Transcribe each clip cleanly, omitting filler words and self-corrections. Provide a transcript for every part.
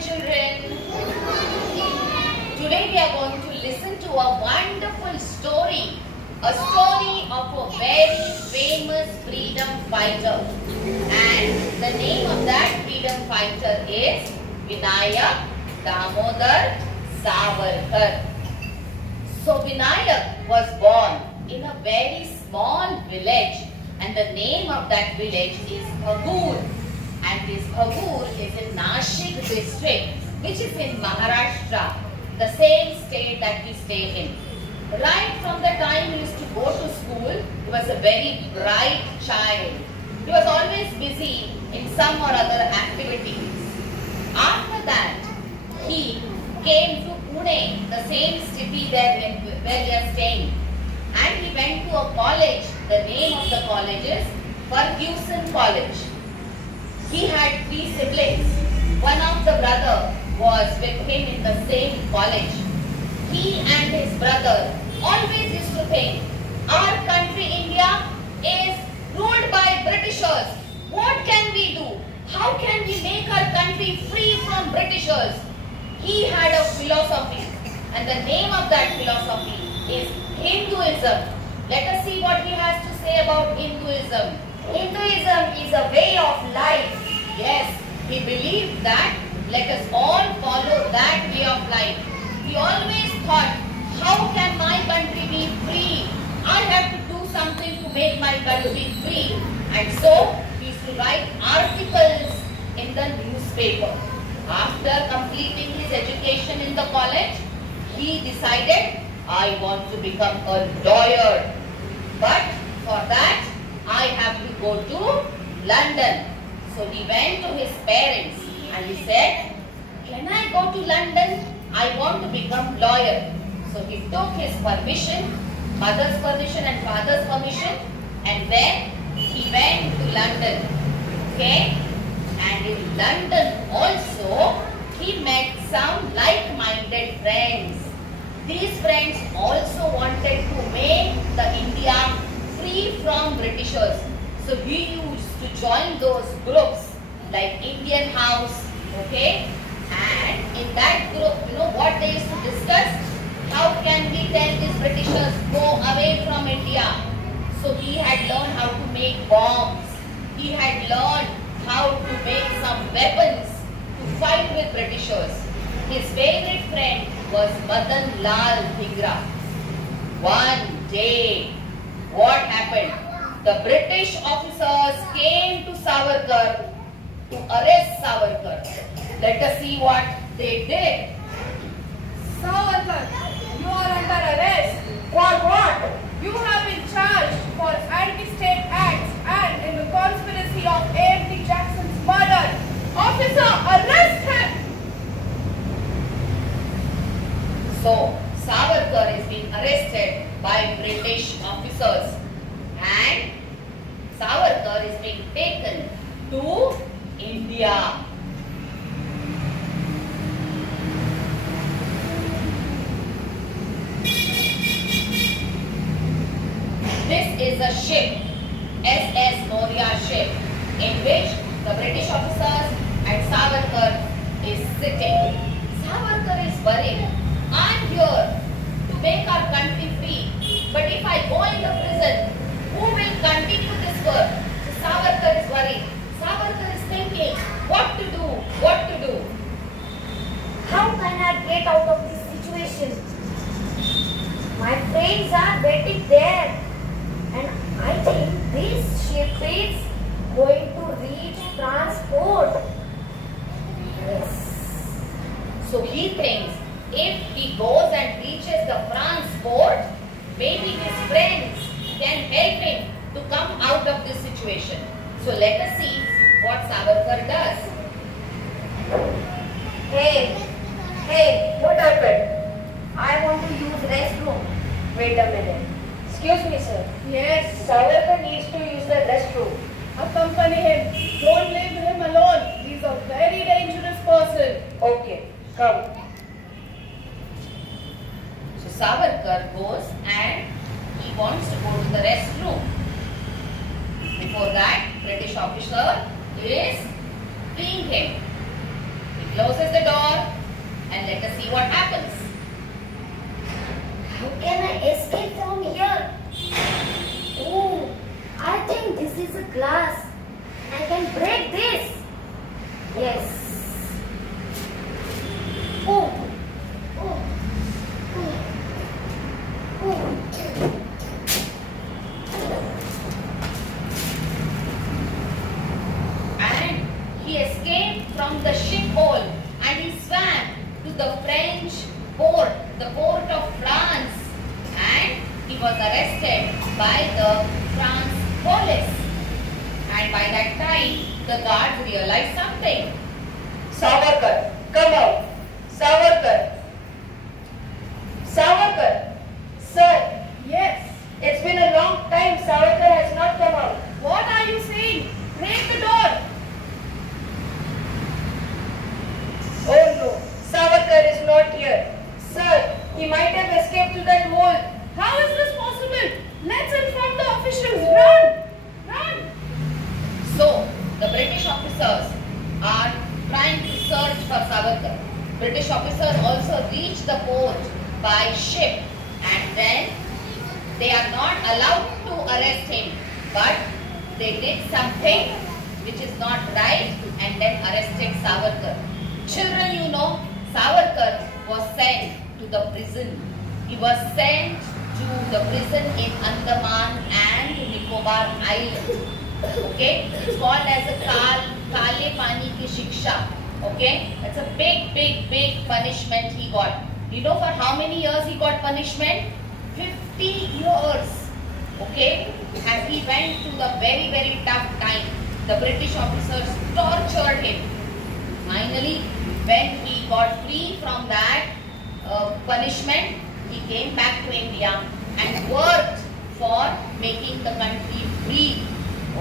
children. Today we are going to listen to a wonderful story. A story of a very famous freedom fighter. And the name of that freedom fighter is Vinayak Damodar Savarkar. So Vinayak was born in a very small village, and the name of that village is Bhagur. And this Bhagur is in Nashik district, which is in Maharashtra, the same state that we stay in. Right from the time he used to go to school, he was a very bright child. He was always busy in some or other activities. After that, he came to Pune, the same city where we are staying. And he went to a college. The name of the college is Fergusson College. He had 3 siblings. One of the brother was with him in the same college. He and his brother always used to think, our country India is ruled by Britishers. What can we do? How can we make our country free from Britishers? He had a philosophy, and the name of that philosophy is Hinduism. Let us see what he has to say about Hinduism. Hinduism is a way of life. Yes, he believed that let us all follow that way of life. He always thought, how can my country be free? I have to do something to make my country free. And so, he used to write articles in the newspaper. After completing his education in the college, he decided, I want to become a lawyer. But for that, I have to go to London. So he went to his parents and he said, can I go to London? I want to become lawyer. So he took his permission, mother's permission and father's permission, and then he went to London. Okay? And in London also, he met some like-minded friends. These friends also wanted to make the India free from Britishers. So he used to join those groups like Indian House, okay? And in that group, you know what they used to discuss? How can we tell these Britishers go away from India? So he had learned how to make bombs. He had learned how to make some weapons to fight with Britishers. His favorite friend was Madan Lal Dhingra. One day, what happened? The British officers came to Savarkar to arrest Savarkar. Let us see what they did. Savarkar, you are under arrest. For what? You have been charged for anti-state acts and in the conspiracy of A.M.T. Jackson's murder. Officer, arrest him! So, Savarkar is being arrested by British officers and Savarkar is being taken to India. This is a ship, SS Moria ship, in which the British officers and Savarkar is sitting. Savarkar is worried. I am here to make our country free. But if I go in the prison, who will continue this work? So Savarkar is worried. Savarkar is thinking, what to do? What to do? How can I get out of this situation? My friends are waiting there. And I think this ship is going to reach transport. Yes. So he thinks, if he goes and reaches the France port, maybe his friends can help him to come out of this situation. So let us see what Savarkar does. Hey, what happened? I want to use restroom. Wait a minute. Excuse me, sir. Yes. Savarkar needs to use the restroom. Accompany him. Don't leave him alone. He is a very dangerous person. Okay, come. So Savarkar goes and he wants to go to the restroom. Before that, British officer is freeing him. He closes the door and let us see what happens. How can I escape from here? Oh, I think this is a glass. I can break this. Yes. Oh. Oh. Oh. Oh. And he escaped from the ship hole and he swam to the French port, the port of France, and he was arrested by the France police. And by that time, the guards realized something. Savarkar, come out. Savarkar. Savarkar. Sir, Yes. it's been a long time. Savarkar has not come out. What are you saying? Break the door. Oh no, Savarkar is not here. Sir, he might have escaped to that hole. How is this possible? Let's inform the officials. Run! Run! So, the British officers are trying to search for Savarkar. British officers also reach the port by ship, and then they are not allowed to arrest him, but they did something which is not right and then arrested Savarkar. Children, you know, Savarkar was sent to the prison. He was sent to the prison in Andaman and Nicobar Island. Okay, it's called as a Kale Pani Ki Shiksha. Okay, it's a big punishment he got. You know for how many years he got punishment? 50 years. Okay, and he went through the very tough time. The British officers tortured him. Finally, when he got free from that punishment, he came back to India and worked for making the country free.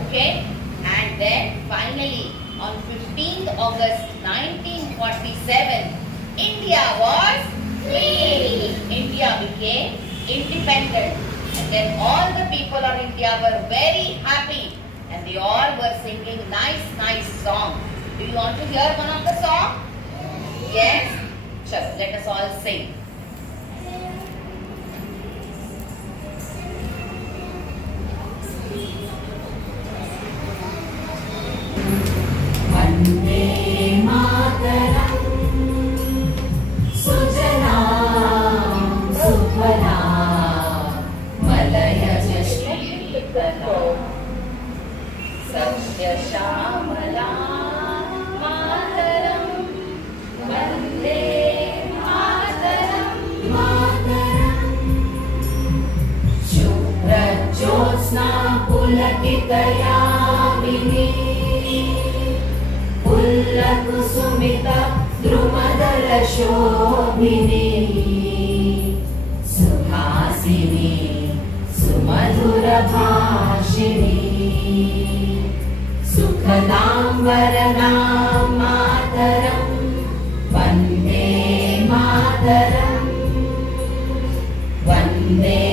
Okay, and then finally on 15th August 1947, India was free. India became independent, and then all the people of India were very happy, and they all were singing nice song. Do you want to hear one of the song? Yes? Sure, let us all sing. Vande Mataram, Sujanam Sufalam, Malayaj Shripalam, Satya Shamalam Mataram, Vande Mataram, Mataram, Shubhra Jyotsna Pulakitayamini, Pullakusumita Drumadala Shobhini, Suhasini Sumadhura Bhashini, Sukhadam Varanam Mataram, Vande Mataram, Vande